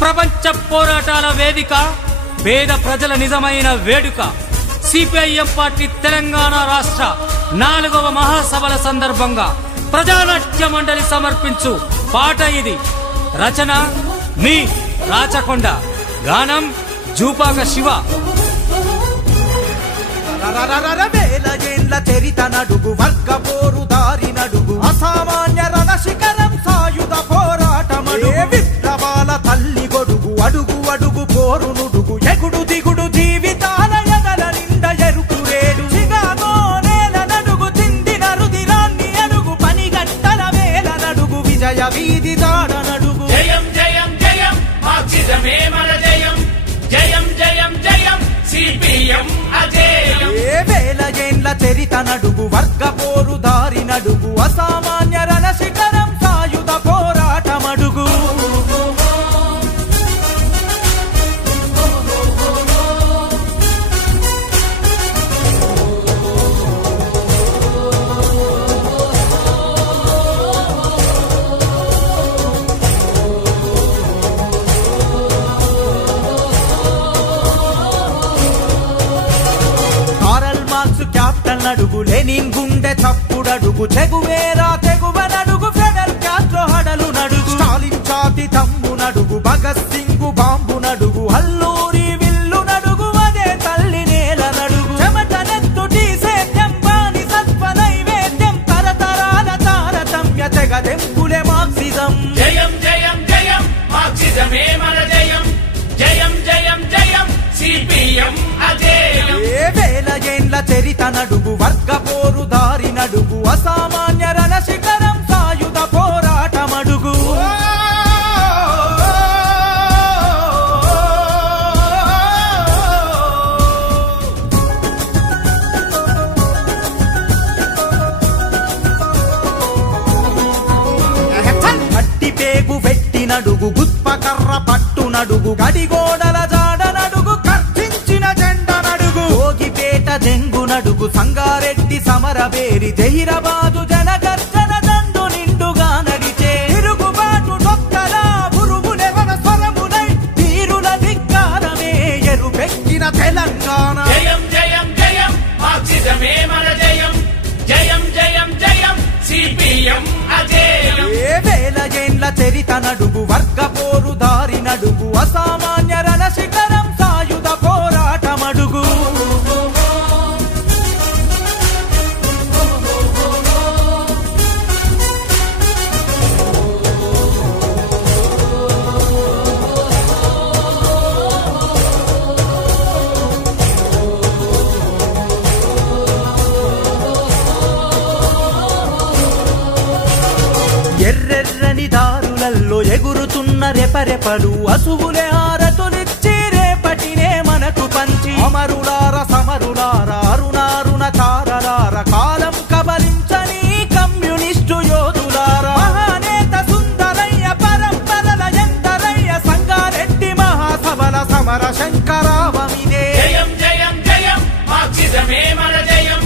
ప్రపంచ పోరాటాల వేదిక, పేద ప్రజల నిజమైన వేడుక. సిపిఐఎం పార్టీ తెలంగాణ రాష్ట్ర 4వ మహాసభల సందర్భంగా ప్రజానాట్య మండలి సమర్పించు పాట ఇది. రచన మీ రాచకొండ, గానం జూపాక శివ. వేల ఏళ్ల చరిత నడుగు, వర్గ పోరు దారి నడుగు, అసామాన్య రణ శిఖరం సాయుధ పోరాటమడు, విప్లవాల తల్లి గొడుగు, అడుగు అడుగు పోరు నుడుగు, ఎగుడు దిగుడు జీవితాల ఎగల నిండ ఎరుకు రేడు, చిగాగో నేల నడుగు, చిందిన రుదిరాన్ని అడుగు, పని గంటల వేల నడుగు, విజయ వీధి దాడ నడుగు. జయం జయం జయం మార్క్సిజమే మన జయం, జయం జయం జయం సిపిఎం అజేయం. వేల ఏళ్ల చరిత నడుగు, వర్గ పోరు దారి నడుగు, అసామాన్య రణ శిఖరం సాయుధ పోరాటమడుగు. నడుగు, లెనిన్ గుండె చప్పుడడుగు, చెగువేరా తెగువనడుగు, ఫెడల్ కాస్ట్రో హడలు నడుగు, స్టాలిన్ ఛాతి తమ్ము నడుగు, భగత్ సింగ్ బాంబు నడుగు, అల్లూరి విల్లు నడుగు, అదే తల్లి నేల నడుగు, చెమటనెత్తు సేద్యం బాని సత్వ నైవేద్యం, తరతరాల తారతమ్య తెగదెంపులే మార్క్సిజం. జయం జయం జయం మార్క్సిజమే మన జయం, జయం జయం జయం సిపిఎం అజేయం. వేల ఏళ్ల చరిత నడుగు, వర్గ పోరు దారి నడుగు, అసామాన్య రణ శిఖరం సాయుధ పోరాటమడుగు. మట్టి పేగు వెట్టి నడుగు, గుత్పకర్ర పట్టు నడుగు, గడిగోడల జాడ నడుగు, కర్చించిన జెండ నడుగు, భోగిపేట జంగు నడుగు, సంగారెడ్డి సమరబేరి, జహీరాబాదు జనగర్జన దండు నిండుగా నడిచే, తిరుగుబాటు డొక్కల పురుగులెవన స్వరమునై, తీరుల ధిక్కారమే ఎరుపెక్కిన తెలంగాణ. జయం జయం జయం మార్క్సిజమే మన జయం, జయం జయం జయం సిపిఎం అజేయం. వేల ఏళ్ల చరిత నడుగు, వర్గ పోరు దారి నడుగు, అసామాన్య రణ శిఖరం సాయుధ పోరాటమడుగు. ఎర్రెర్రని దారులల్లో ఎగురుతున్న రెపరెపలు, అసువులే హారతులిచ్చి రేపటినే మనకు పంచి, అమరులార సమరులార అరుణారుణ తారలార, కాలం కబలించని కమ్యూనిస్టు యోధులార, మహానేత సుందరయ్య పరంపరల ఎందరయ్య, సంగారెడ్డి మహాసభల సమర శంకరావమిదే. జయం జయం జయం మార్క్సిజమే మన జయం,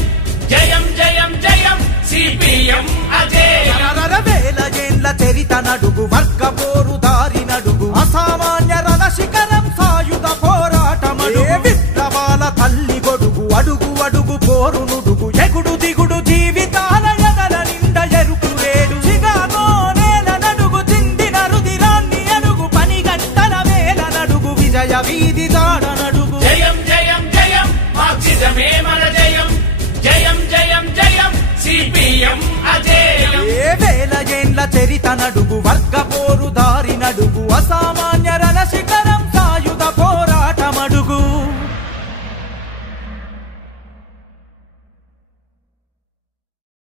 జయం జయం జయం సిపిఎం అజేయం. వేల ఏళ్ల చరిత నడుగు, వర్గ పోరు దారి నడుగు, అసామాన్య రణ శిఖరం సాయుధ పోరాటమడుగు, విప్లవాల తల్లి గొడుగు, అడుగు అడుగు పోరు నుడుగు, ఎగుడు దిగుడు జీవితాల ఎగల నిండ ఎరుకు రేడు, చిగాగో నేల నడుగు, చిందిన రుదిరాన్ని అడుగు, పని గంటల వేల నడుగు, విజయ వీధి దాడ నడుగు. జయం జయం జయం మార్క్సిజమే మన జయం, జయం జయం జయం సిపిఎం అజేయం. వేల ఏళ్ల చరిత నడుగు, వర్గ పోరు